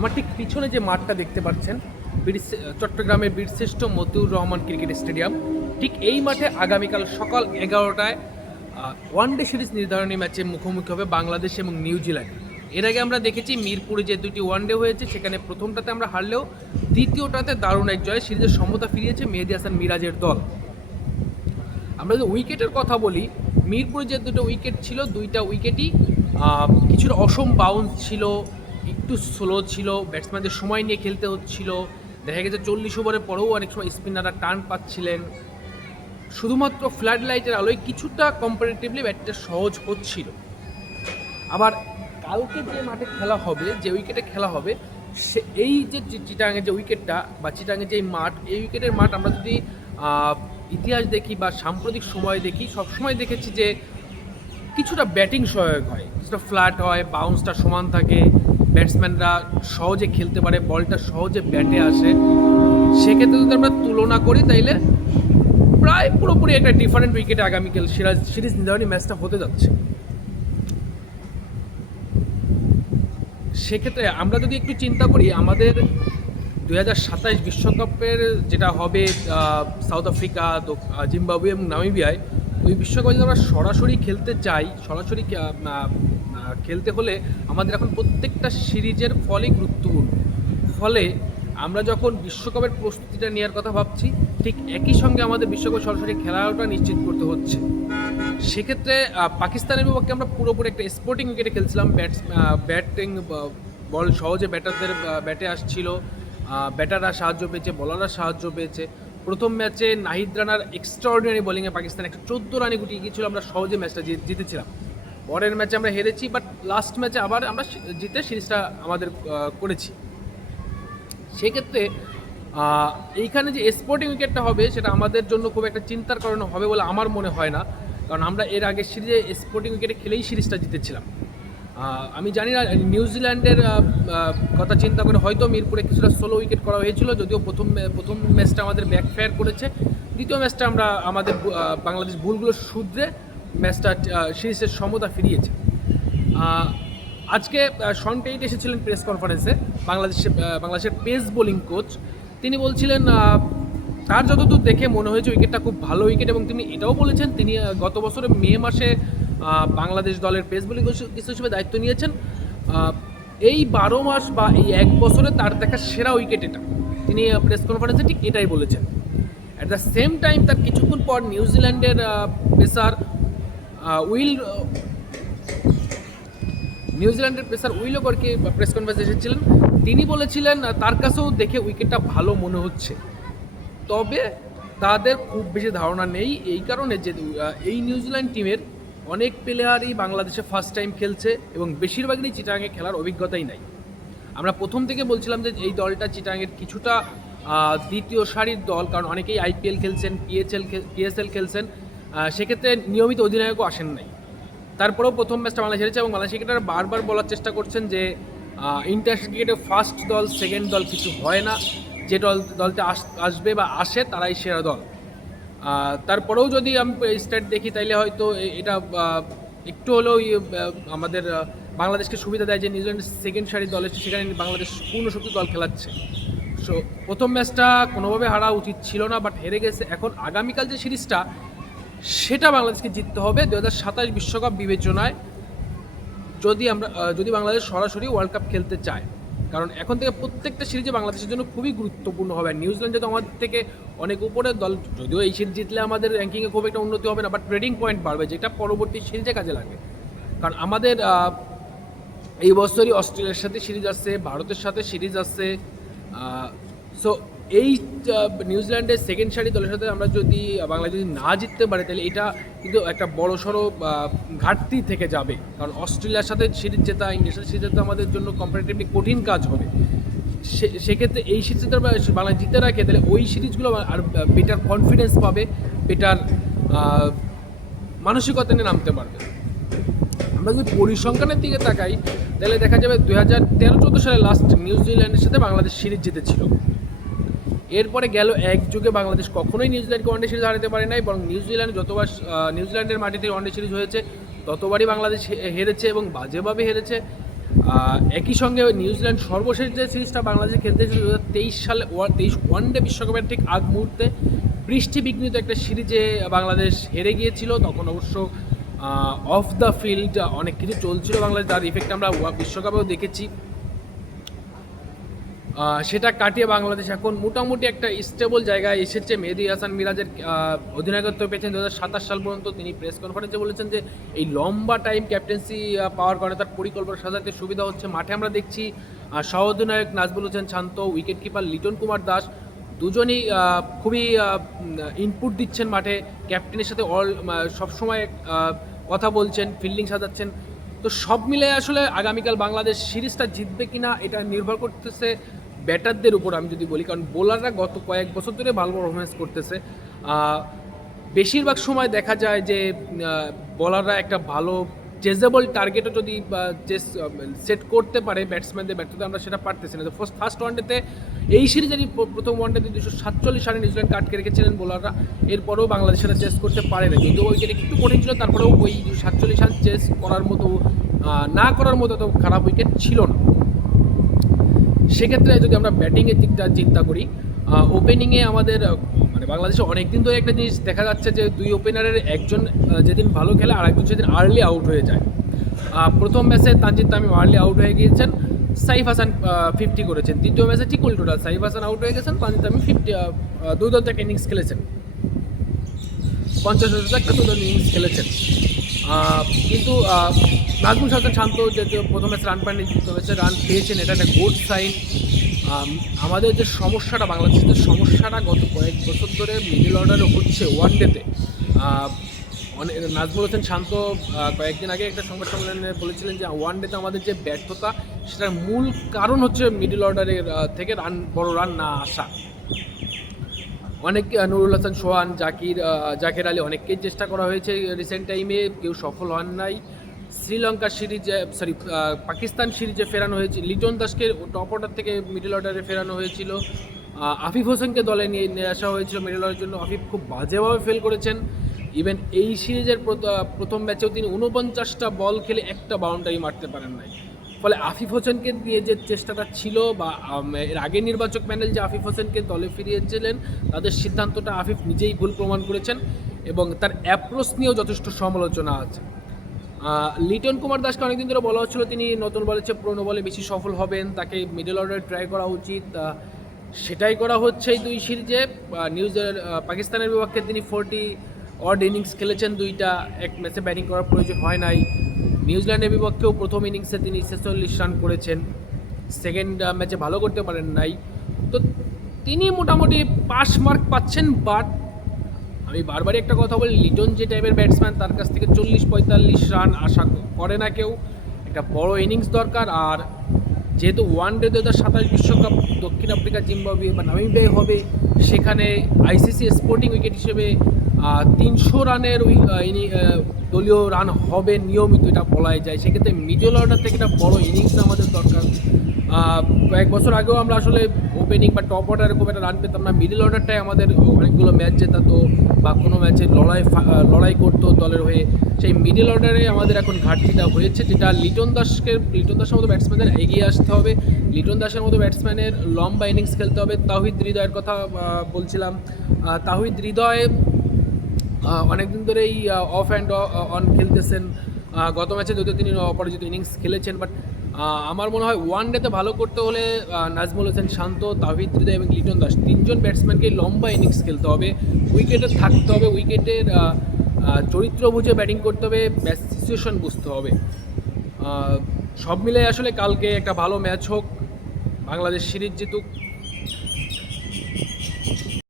আমার ঠিক পিছনে যে মাঠটা দেখতে পাচ্ছেন চট্টগ্রামের বীরশ্রেষ্ঠ মতিউর রহমান ক্রিকেট স্টেডিয়াম, ঠিক এই মাঠে আগামীকাল সকাল 11টায় ওয়ানডে সিরিজ নির্ধারণী ম্যাচে মুখোমুখি হবে বাংলাদেশ এবং নিউজিল্যান্ড। এর আগে আমরা দেখেছি মিরপুরে যে দুটি ওয়ানডে হয়েছে সেখানে প্রথমটাতে আমরা হারলেও দ্বিতীয়টাতে দারুণ এক জয় সিরিজের সমতা ফিরিয়েছে মেহেদী হাসান মিরাজের দল। আমরা যদি উইকেটের কথা বলি, মিরপুরে যে দুটো উইকেট ছিল দুইটা উইকেটই কিছুটা অসম বাউন্স ছিল, একটু স্লো ছিল, ব্যাটসম্যানদের সময় নিয়ে খেলতে হচ্ছিল। দেখা গেছে 40 ওভারের পরেও অনেক সময় স্পিনাররা টার্ন পাচ্ছিলেন। শুধুমাত্র ফ্লাড লাইটের আলোয় কিছুটা কম্পারেটিভলি ব্যাটটা সহজ হচ্ছিল। আবার কালকে যে মাঠে খেলা হবে, যে উইকেটে খেলা হবে, সে এই যে চিটাগাংয়ের যে উইকেটটা বা চিটাগাংয়ের যে মাঠ, এই উইকেটের মাঠ আমরা যদি ইতিহাস দেখি বা সাম্প্রতিক সময় দেখি, সবসময় দেখেছি যে কিছুটা ব্যাটিং সহায়ক হয়, কিছুটা ফ্ল্যাট হয়, বাউন্সটা সমান থাকে, ব্যাটসম্যানরা সহজে খেলতে পারে, বলটা সহজে ব্যাটে আসে। সেক্ষেত্রে যদি আমরা তুলনা করি তাইলে প্রায় পুরোপুরি একটা ডিফারেন্ট উইকেটে আগামীকাল সিরিজ নির্ধারণী ম্যাচটা হতে যাচ্ছে। সেক্ষেত্রে আমরা যদি একটু চিন্তা করি, আমাদের 2027 বিশ্বকাপের যেটা হবে সাউথ আফ্রিকা, জিম্বাবুয়ে এবং নামিবিয়ায়, ওই বিশ্বকাপে যদি আমরা সরাসরি খেলতে চাই, সরাসরি খেলতে হলে আমাদের এখন প্রত্যেকটা সিরিজের ফলই গুরুত্বপূর্ণ। ফলে আমরা যখন বিশ্বকাপের প্রস্তুতিটা নেওয়ার কথা ভাবছি, ঠিক একই সঙ্গে আমাদের বিশ্বকাপে সরাসরি খেলাটা নিশ্চিত করতে হচ্ছে। সেক্ষেত্রে পাকিস্তানের বিপক্ষে আমরা পুরোপুরি একটা স্পোর্টিং উইকেটে খেলছিলাম। ব্যাটিং বল সহজে ব্যাটারদের ব্যাটে আসছিল, ব্যাটাররা সাহায্য পেয়েছে, বলাররা সাহায্য পেয়েছে। প্রথম ম্যাচে নাহিদ রানার এক্সট্রাঅর্ডিনারি বোলিংয়ে পাকিস্তান 114 রানে গুটিয়ে গিয়েছিল, আমরা সহজে ম্যাচটা জিতেছিলাম। পরের ম্যাচে আমরা হেরেছি, বাট লাস্ট ম্যাচে আবার আমরা জিতে সিরিজটা আমাদের করেছি। সেক্ষেত্রে এইখানে যে স্পোর্টিং উইকেটটা হবে সেটা আমাদের জন্য খুব একটা চিন্তার কারণ হবে বলে আমার মনে হয় না, কারণ আমরা এর আগের সিরিজে স্পোর্টিং উইকেটে খেলেই সিরিজটা জিতেছিলাম। আমি জানি না নিউজিল্যান্ডের কথা চিন্তা করে হয়তো মিরপুরে কিছুটা সোলো উইকেট করা হয়েছিল, যদিও প্রথম ম্যাচটা আমাদের ব্যাকফায়ার করেছে। দ্বিতীয় ম্যাচটা আমরা আমাদের বাংলাদেশ ভুলগুলো শুধরে ম্যাচটা সিরিজের সমতা ফিরিয়েছে। আজকে শন টেইট এসেছিলেন প্রেস কনফারেন্সে, বাংলাদেশের পেস বোলিং কোচ। তিনি বলছিলেন তার যতদূর দেখে মনে হয়েছে উইকেটটা খুব ভালো উইকেট, এবং তিনি এটাও বলেছেন তিনি গত বছরের মে মাসে বাংলাদেশ দলের পেস বোলিং কোচ হিসেবে দায়িত্ব নিয়েছেন। এই 12 মাস বা এই 1 বছরে তার দেখা সেরা উইকেট এটা, তিনি প্রেস কনফারেন্সে ঠিক এটাই বলেছেন। অ্যাট দ্য সেম টাইম তার কিছুক্ষণ পর নিউজিল্যান্ডের পেসার উইল ওকরকে প্রেস কনফারেন্সে এসেছিলেন। তিনি বলেছিলেন তার কাছেও দেখে উইকেটটা ভালো মনে হচ্ছে, তবে তাদের খুব বেশি ধারণা নেই, এই কারণে যে এই নিউজিল্যান্ড টিমের অনেক প্লেয়ারই বাংলাদেশে ফার্স্ট টাইম খেলছে এবং বেশিরভাগই চিটাগাংয়ে খেলার অভিজ্ঞতাই নাই। আমরা প্রথম থেকে বলছিলাম যে এই দলটা চিটাগাংয়ের কিছুটা দ্বিতীয় সারির দল, কারণ অনেকেই আইপিএল খেলছেন, পিএসএল খেলছেন, সেক্ষেত্রে নিয়মিত অধিনায়কও আসেন নাই। তারপরেও প্রথম ম্যাচটা বাংলাদেশ হেরেছে, এবং বাংলাদেশ ক্রিকেটাররা বারবার বলার চেষ্টা করছেন যে ইন্টারন্যাশনাল ক্রিকেটে ফার্স্ট দল সেকেন্ড দল কিছু হয় না, যে দলটা আসবে বা আসে তারাই সেরা দল। তারপরেও যদি আমি স্ট্যাট দেখি তাইলে হয়তো এটা একটু হলেও আমাদের বাংলাদেশকে সুবিধা দেয় যে নিউজিল্যান্ডের সেকেন্ড সারির দল এসে সেখানে বাংলাদেশ পূর্ণ শক্তি দল খেলাচ্ছে। সো প্রথম ম্যাচটা কোনোভাবে হারা উচিত ছিল না, বাট হেরে গেছে। এখন আগামীকাল যে সিরিজটা সেটা বাংলাদেশকে জিততে হবে 2027 বিশ্বকাপ বিবেচনায়, যদি বাংলাদেশ সরাসরি ওয়ার্ল্ড কাপ খেলতে চায়। কারণ এখন থেকে প্রত্যেকটা সিরিজে বাংলাদেশের জন্য খুবই গুরুত্বপূর্ণ হবে। নিউজিল্যান্ড যেহেতু আমাদের থেকে অনেক উপরের দল, যদিও এই সিরিজ জিতলে আমাদের র্যাঙ্কিংয়ে খুব একটা উন্নতি হবে না, বাট ট্রেডিং পয়েন্ট বাড়বে, যেটা পরবর্তী সিরিজে কাজে লাগবে। কারণ আমাদের এই বছরই অস্ট্রেলিয়ার সাথে সিরিজ আসছে, ভারতের সাথে সিরিজ আসছে। সো এই নিউজিল্যান্ডের সেকেন্ড সারি দলের সাথে আমরা যদি বাংলাদেশ যদি না জিততে পারে তাহলে এটা কিন্তু একটা বড়সড় ঘাটতি থেকে যাবে। কারণ অস্ট্রেলিয়ার সাথে সিরিজ জেতা, ইন্ডিয়ার সাথে সিরিজ জেতা আমাদের জন্য কম্পারেটিভলি কঠিন কাজ হবে। সেক্ষেত্রে এই সিরিজটা বাংলাদেশ জিতে রাখে তাহলে ওই সিরিজগুলো আর বেটার কনফিডেন্স পাবে, বেটার মানসিকতা নিয়ে নামতে পারবে। আমরা যদি পরিসংখ্যানের দিকে তাকাই তাহলে দেখা যাবে 2013-14 সালে লাস্ট নিউজিল্যান্ডের সাথে বাংলাদেশ সিরিজ জিতেছিল। এরপরে গেল এক যুগে বাংলাদেশ কখনোই নিউজিল্যান্ডকে ওয়ানডে সিরিজ হারাতে পারে নাই, বরং নিউজিল্যান্ড যতবার নিউজিল্যান্ডের মাটিতে ওয়ানডে সিরিজ হয়েছে ততবারই বাংলাদেশ হেরেছে এবং বাজেভাবে হেরেছে। একই সঙ্গে নিউজিল্যান্ড সর্বশেষ যে সিরিজটা বাংলাদেশে খেলতে এসেছিল 2023 সালে 23 ওয়ানডে বিশ্বকাপের ঠিক আগ মুহূর্তে বৃষ্টি বিঘ্নিত একটা সিরিজে বাংলাদেশ হেরে গিয়েছিল। তখন অবশ্য অফ দ্য ফিল্ড অনেক কিছু চলছিল বাংলাদেশ, যার ইফেক্ট আমরা বিশ্বকাপেও দেখেছি। সেটা কাটিয়ে বাংলাদেশ এখন মোটামুটি একটা স্টেবল জায়গায় এসেছে। মেহেদী হাসান মিরাজের অধিনায়কত্ব পেয়েছেন 2027 সাল পর্যন্ত। তিনি প্রেস কনফারেন্সে বলেছেন যে এই লম্বা টাইম ক্যাপ্টেন্সি পাওয়ার কারণে তার পরিকল্পনা সাজাতে সুবিধা হচ্ছে। মাঠে আমরা দেখছি সহ অধিনায়ক নাজমুল হোসেন শান্ত, উইকেট কিপার লিটন কুমার দাস দুজনই খুবই ইনপুট দিচ্ছেন মাঠে, ক্যাপ্টেনের সাথে সবসময় কথা বলছেন, ফিল্ডিং সাজাচ্ছেন। তো সব মিলে আসলে আগামীকাল বাংলাদেশ সিরিজটা জিতবে কিনা এটা নির্ভর করতেছে ব্যাটারদের উপর আমি যদি বলি, কারণ বোলাররা গত কয়েক বছর ধরে ভালো পারফরমেন্স করতেছে। বেশিরভাগ সময় দেখা যায় যে বোলাররা একটা ভালো চেজেবল টার্গেটও যদি সেট করতে পারে ব্যাটসম্যানদের ব্যর্থতা, আমরা সেটা পারতেছি না। তো ফার্স্ট ওয়ানডেতে এই সিরিজেরই প্রথম ওয়ানডেতে 247 রানে নিউজিল্যান্ড আটকে রেখেছিলেন বোলাররা, এরপরেও বাংলাদেশ সেটা চেস করতে পারে না। যদিও উইকেট একটু কঠিন ছিল, তারপরেও ওই 247 রান চেস করার মতো না করার মতো তো খারাপ উইকেট ছিল না। সেক্ষেত্রে যদি আমরা ব্যাটিংয়ের দিকটা চিন্তা করি, ওপেনিংয়ে আমাদের মানে বাংলাদেশে অনেকদিন ধরে একটা জিনিস দেখা যাচ্ছে যে দুই ওপেনারের একজন যেদিন ভালো খেলে আর একজন সেদিন আর্লি আউট হয়ে যায়। প্রথম ম্যাচে তানজিদ তামিম আর্লি আউট হয়ে গিয়েছেন, সাইফ হাসান 50 করেছেন। দ্বিতীয় ম্যাচে ঠিক উল্টোটা, সাইফ হাসান আউট হয়ে গেছেন, তানজিদ তামিম 50 দুর্দান্ত একটা ইনিংস খেলেছেন, 50 একটা দুর্দান্ত ইনিংস খেলেছেন। কিন্তু নাজমুল হাসান শান্ত যে প্রথম ম্যাচে রান পাননি, দ্বিতীয় ম্যাচে রান পেয়েছেন, এটা একটা গুড সাইন। আমাদের যে সমস্যাটা, বাংলাদেশের যে সমস্যাটা গত কয়েক বছর ধরে মিডল অর্ডারে হচ্ছে ওয়ানডেতে, নাজমুল হোসেন শান্ত কয়েকদিন আগে একটা সংবাদ সম্মেলনে বলেছিলেন যে ওয়ানডেতে আমাদের যে ব্যর্থতা সেটার মূল কারণ হচ্ছে মিডল অর্ডারের থেকে বড় রান না আসা। অনেক নুরুল হাসান সোহান, জাকির আলী অনেককেই চেষ্টা করা হয়েছে রিসেন্ট টাইমে, কেউ সফল হন নাই। শ্রীলঙ্কা সিরিজে পাকিস্তান সিরিজে ফেরানো হয়েছে লিটন দাসকে, টপ অর্ডার থেকে মিডল অর্ডারে ফেরানো হয়েছিল। আফিফ হোসেনকে দলে নিয়ে আসা হয়েছিল মিডল অর্ডারের জন্য, আফিফ খুব বাজেভাবে ফেল করেছেন। ইভেন এই সিরিজের প্রথম ম্যাচেও তিনি 49টা বল খেলে একটা বাউন্ডারি মারতে পারেন নাই। ফলে আফিফ হোসেনকে নিয়ে যে চেষ্টাটা ছিল বা এর আগের নির্বাচক প্যানেল যে আফিফ হোসেনকে দলে ফিরিয়েছিলেন, তাদের সিদ্ধান্তটা আফিফ নিজেই ভুল প্রমাণ করেছেন এবং তার অ্যাপ্রোচ নিয়েও যথেষ্ট সমালোচনা আছে। লিটন কুমার দাসকে অনেকদিন ধরে বলা হচ্ছিল তিনি নতুন বলের চেয়ে পুরনো বলে বেশি সফল হবেন, তাকে মিডল অর্ডারে ট্রাই করা উচিত। সেটাই করা হচ্ছে এই দুই সিরিজে। পাকিস্তানের বিপক্ষে তিনি 40 অড ইনিংস খেলেছেন দুইটা, এক ম্যাচে ব্যাটিং করার প্রয়োজন হয় নাই। নিউজিল্যান্ডের বিপক্ষেও প্রথম ইনিংসে তিনি 46 রান করেছেন, সেকেন্ড ম্যাচে ভালো করতে পারেন নাই। তো তিনি মোটামুটি পাস মার্ক পাচ্ছেন। বাট আমি বারবারই একটা কথা বলি, লিটন যে টাইপের ব্যাটসম্যান তার কাছ থেকে 40-45 রান আশা করে না কেউ। একটা বড় ইনিংস দরকার। আর যেহেতু ওয়ানডে 2027 বিশ্বকাপ দক্ষিণ আফ্রিকা, জিম্বাবুয়ে বা নামিবিয়ায় হবে, সেখানে আইসিসি স্পোর্টিং উইকেট হিসেবে 300 রানের দলীয় রান হবে নিয়মিত, এটা বলাই যায়। সেক্ষেত্রে মিডল অর্ডার থেকে একটা বড় ইনিংস আমাদের দরকার। কয়েক বছর আগেও আমরা আসলে ওপেনিং বা টপ অর্ডারে খুব একটা রান পেতাম না, মিডল অর্ডারটাই আমাদের অনেকগুলো ম্যাচ জেতাতো বা কোনো ম্যাচে লড়াই করতো দলের হয়ে। সেই মিডল অর্ডারে আমাদের এখন ঘাটতিটা হয়েছে, যেটা লিটন দাসের মতো ব্যাটসম্যানদের এগিয়ে আসতে হবে। লিটন দাসের মতো ব্যাটসম্যানের লম্বা ইনিংস খেলতে হবে। তাওহিদ হৃদয়ের কথা বলছিলাম, তাওহিদ হৃদয় অনেকদিন ধরেই অফ অ্যান্ড অন খেলতেছেন। গত ম্যাচে যদিও তিনি অপরাজিত ইনিংস খেলেছেন, বাট আমার মনে হয় ওয়ানডেতে ভালো করতে হলে নাজমুল হোসেন শান্ত, তাওহিদ হৃদয় এবং লিটন দাস তিনজন ব্যাটসম্যানকে লম্বা ইনিংস খেলতে হবে, উইকেটে থাকতে হবে, উইকেটের চরিত্র বুঝে ব্যাটিং করতে হবে, সিচুয়েশন বুঝতে হবে। সব মিলে আসলে কালকে একটা ভালো ম্যাচ হোক, বাংলাদেশ সিরিজ জিতুক।